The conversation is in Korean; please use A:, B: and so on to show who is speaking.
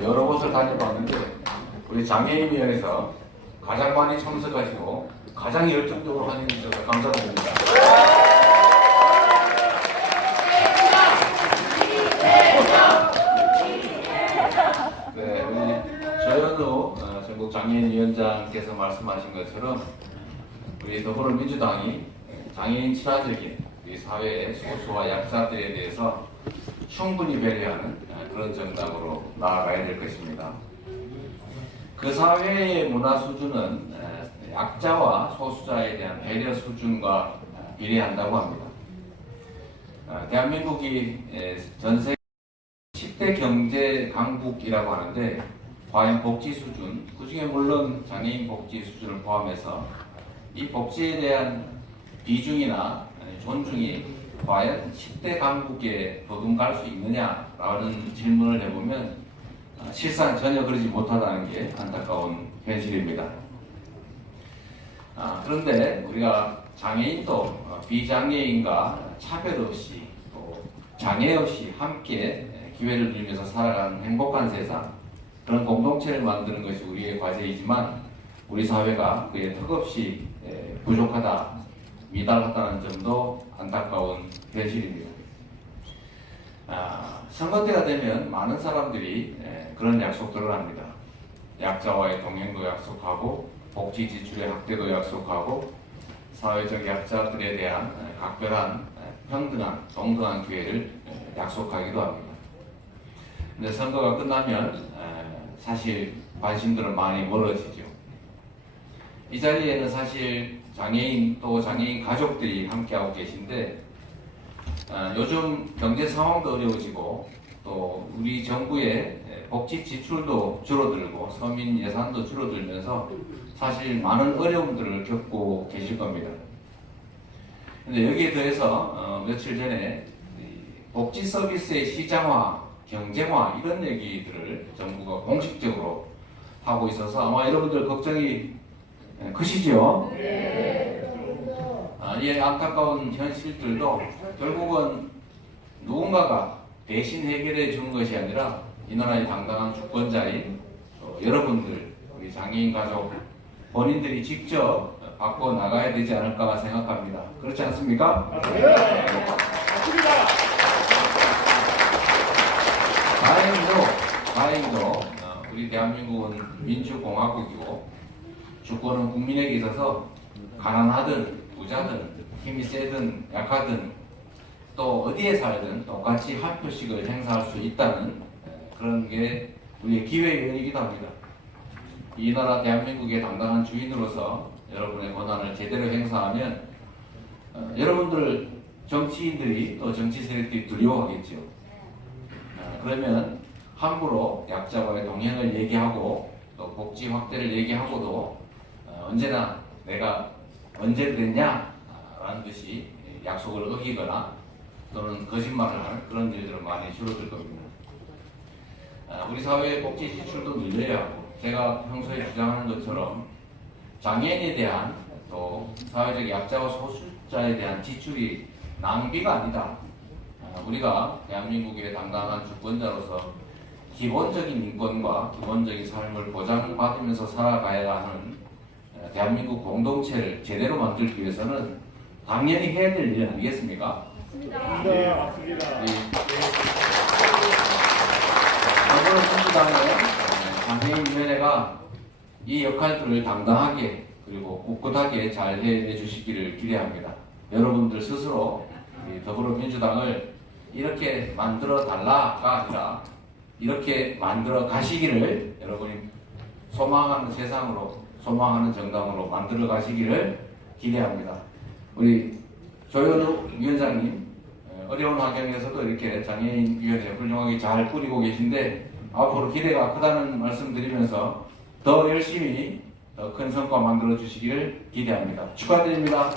A: 여러 곳을 다녀봤는데 우리 장애인위원회에서 가장 많이 참석하시고 가장 열정적으로 환영해주셔서 감사드립니다. 네, 우리 저현우 어, 전국 장애인위원장께서 말씀하신 것처럼 우리 더불어민주당이 장애인 친화적인 우리 사회의 소수와 약자들에 대해서 충분히 배려하는 어, 그런 정당으로 나아가야 될 것입니다. 그 사회의 문화 수준은 어, 약자와 소수자에 대한 배려 수준과 어, 비례한다고 합니다. 어, 대한민국이 에, 전 세계 10대 경제 강국이라고 하는데 과연 복지 수준, 그 중에 물론 장애인 복지 수준을 포함해서 이 복지에 대한 비중이나 존중이 과연 10대 강국에 버금갈 수 있느냐라는 질문을 해보면 아, 실상 전혀 그러지 못하다는 게 안타까운 현실입니다. 아, 그런데 우리가 장애인도 어, 비장애인과 차별 없이 또 장애 없이 함께 기회를 누리면서 살아가는 행복한 세상 그런 공동체를 만드는 것이 우리의 과제이지만 우리 사회가 그에 턱없이 에, 부족하다 미달하다는 점도 안타까운 현실입니다. 아, 선거 때가 되면 많은 사람들이 에, 그런 약속들을 합니다. 약자와의 동행도 약속하고 복지 지출의 확대도 약속하고 사회적 약자들에 대한 에, 각별한 에, 평등한 동등한 기회를 에, 약속하기도 합니다. 근데 선거가 끝나면 에, 사실 관심들은 많이 멀어지죠. 이 자리에는 사실 장애인 또 장애인 가족들이 함께하고 계신데 어, 요즘 경제 상황도 어려워지고 또 우리 정부의 복지 지출도 줄어들고 서민 예산도 줄어들면서 사실 많은 어려움들을 겪고 계실 겁니다. 근데 여기에 더해서 어, 며칠 전에 이 복지 서비스의 시장화, 경쟁화 이런 얘기들을 정부가 공식적으로 하고 있어서 아마 여러분들 걱정이 크시죠? 아, 이 안타까운 현실들도 결국은 누군가가 대신 해결해 준 것이 아니라 이 나라의 당당한 주권자인 또 여러분들, 우리 장애인 가족 본인들이 직접 바꿔 나가야 되지 않을까 생각합니다. 그렇지 않습니까? 다행히도, 다행히도 어, 우리 대한민국은 민주공화국이고 주권은 국민에게 있어서 가난하든 부자든 힘이 세든 약하든 또 어디에 살든 똑같이 한 표씩을 행사할 수 있다는 그런 게 우리의 기회이기도 합니다. 이 나라 대한민국의 당당한 주인으로서 여러분의 권한을 제대로 행사하면 어, 여러분들 정치인들이 또 정치 세력들이 두려워하겠죠. 어, 그러면 함부로 약자와의 동행을 얘기하고 또 복지 확대를 얘기하고도 어, 언제나 내가 언제 그랬냐? 라는 듯이 약속을 어기거나 또는 거짓말을 하는 그런 일들은 많이 줄어들 겁니다. 아, 우리 사회의 복지 지출도 늘려야 하고 제가 평소에 주장하는 것처럼 장애인에 대한 또 사회적 약자와 소수자에 대한 지출이 낭비가 아니다. 아, 우리가 대한민국의 당당한 주권자로서 기본적인 인권과 기본적인 삶을 보장받으면서 살아가야 하는 어, 대한민국 공동체를 제대로 만들기 위해서는 당연히 해야 될 일 아니겠습니까?
B: 네, 맞습니다.
A: 이 더불어 민주당의 장애인위원회가 이 역할들을 당당하게 그리고 꿋꿋하게 잘 해주시기를 기대합니다. 여러분들 스스로 이 더불어민주당을 이렇게 만들어 달라가 아니라 이렇게 만들어 가시기를 여러분이 소망하는 세상으로 소망하는 정당으로 만들어 가시기를 기대합니다. 우리 조현우 위원장님 에, 어려운 환경에서도 이렇게 장애인 위원회 훌륭하게 잘 꾸리고 계신데 앞으로 기대가 크다는 말씀드리면서 더 열심히 더 큰 성과 만들어 주시기를 기대합니다. 축하드립니다.